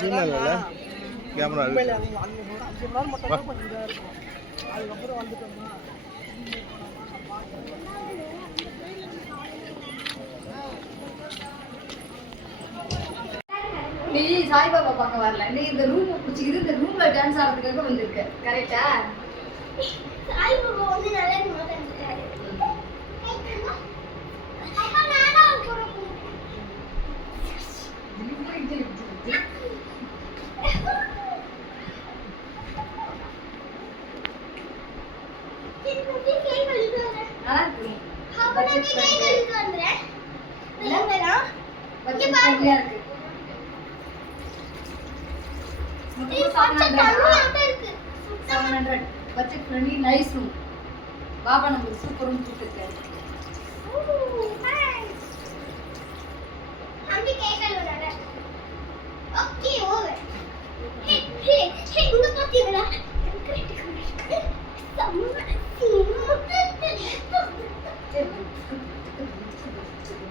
இல்ல இல்ல கேமரா நீ சாய்பாபா பார்க்க வரல. நீ இந்த ரூம் பிடிச்சிக்கிது இந்த ரூம்ல டான்ஸ் ஆடுறதுக்காக வந்திருக்க? கரெக்டா சாய்பாபா வந்து பட்ஜெட் பண்ணி நைஸ் பாபா நம்மளுக்கு சூப்பரும் கொடுத்துருக்காரு हम भी कहीं कर लो ना ओके ओवर हे हे हे इंगो 全部作ってて持